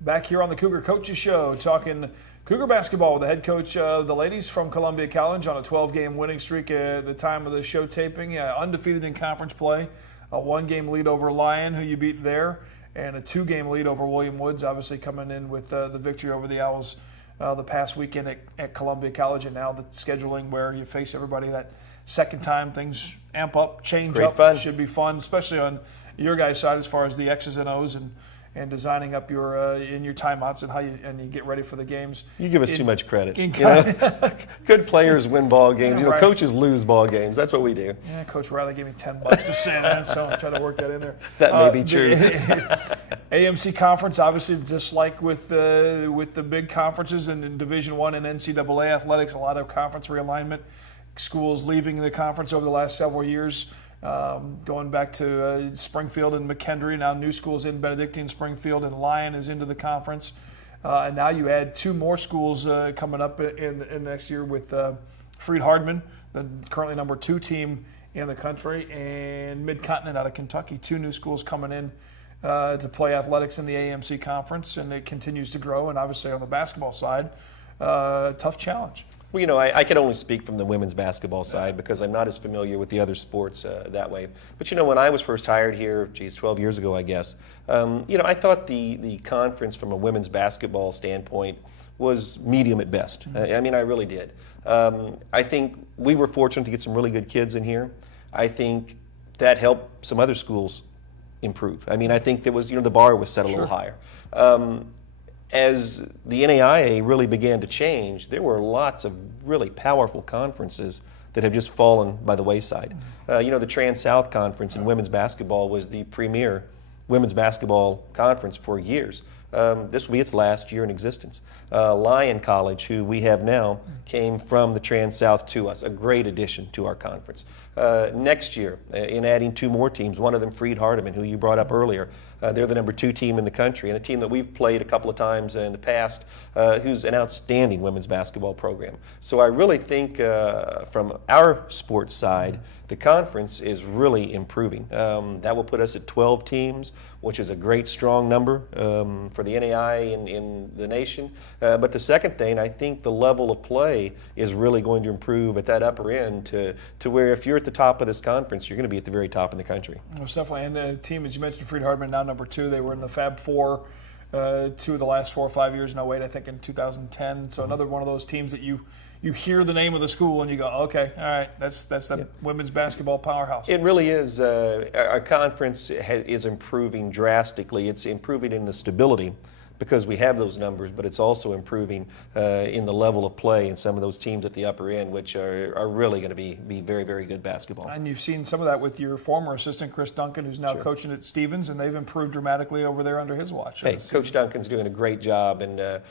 Back here on the Cougar Coaches Show, talking Cougar basketball with the head coach of the ladies from Columbia College on a 12-game winning streak at the time of the show taping. Undefeated in conference play, a 1-game lead over Lyon, who you beat there, and a 2-game lead over William Woods, obviously coming in with the victory over the Owls the past weekend at Columbia College, and now the scheduling where you face everybody that second time. Things amp up, change Great up. fun. Should be fun, especially on your guys' side as far as the X's and O's and designing up your in your timeouts and how you get ready for the games. You give us too much credit. Good players win ball games. Right. Coaches lose ball games. That's what we do. Yeah, Coach Riley gave me $10 to say that, so I'm trying to work that in there. That may be true. AMC conference, obviously, just like with the big conferences in Division I and NCAA athletics, a lot of conference realignment. Schools leaving the conference over the last several years. Going back to Springfield and McKendree, now new schools in Benedictine, Springfield, and Lyon is into the conference. And now you add 2 more schools coming up in next year with Freed-Hardeman, the currently number 2 team in the country, and Mid-Continent out of Kentucky. 2 new schools coming in to play athletics in the AMC conference, and it continues to grow. And obviously on the basketball side, tough challenge. Well, I can only speak from the women's basketball side because I'm not as familiar with the other sports that way. But, when I was first hired here, 12 years ago, I guess, I thought the conference from a women's basketball standpoint was medium at best. Mm-hmm. I really did. I think we were fortunate to get some really good kids in here. I think that helped some other schools improve. I think there was, the bar was set a little higher. As the NAIA really began to change, there were lots of really powerful conferences that have just fallen by the wayside. The Trans-South Conference in women's basketball was the premier women's basketball conference for years. This will be its last year in existence. Lyon College, who we have now, came from the Trans-South to us, a great addition to our conference. Next year, in adding 2 more teams, one of them Freed-Hardeman, who you brought up earlier, they're the number 2 team in the country, and a team that we've played a couple of times in the past, who's an outstanding women's basketball program. So I really think from our sports side, the conference is really improving. That will put us at 12 teams, which is a great, strong number for the NAI in the nation. But the second thing, I think the level of play is really going to improve at that upper end to where if you're at the top of this conference, you're going to be at the very top in the country. Most definitely. And the team, as you mentioned, Freed-Hardeman, now number 2. They were in the Fab Four 2 of the last 4 or 5 years in 08, I think in 2010. So another one of those teams that you hear the name of the school and you go, okay, all right, that's the women's basketball powerhouse. It really is. Our conference is improving drastically. It's improving in the stability because we have those numbers, but it's also improving in the level of play in some of those teams at the upper end, which are really going to be very, very good basketball. And you've seen some of that with your former assistant, Chris Duncan, who's now coaching at Stevens, and they've improved dramatically over there under his watch. Hey, Coach Duncan's doing a great job, and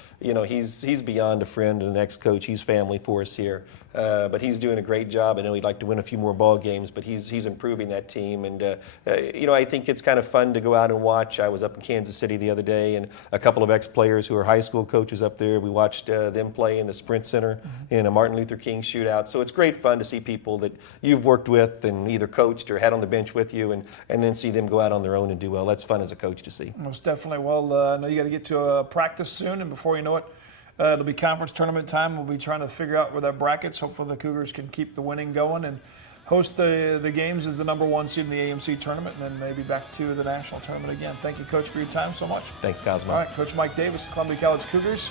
he's beyond a friend and an ex-coach. He's family for us here, but he's doing a great job. I know he'd like to win a few more ball games, but he's improving that team. And I think it's kind of fun to go out and watch. I was up in Kansas City the other day, and a couple of ex-players who are high school coaches up there. We watched them play in the Sprint Center in a Martin Luther King shootout. So it's great fun to see people that you've worked with and either coached or had on the bench with you, and then see them go out on their own and do well. That's fun as a coach to see. Most definitely. Well, I know you got to get to practice soon, and before you know it, it'll be conference tournament time. We'll be trying to figure out where that brackets. Hopefully the Cougars can keep the winning going and host the games as the number 1 seed in the AMC tournament, and then maybe back to the national tournament again. Thank you, Coach, for your time so much. Thanks, Cosmo. All right, Coach Mike Davis, Columbia College Cougars.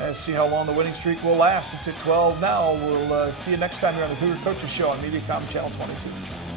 Let's see how long the winning streak will last. It's at 12 now. We'll see you next time here on the Cougar Coaches Show on MediaCom Channel 22.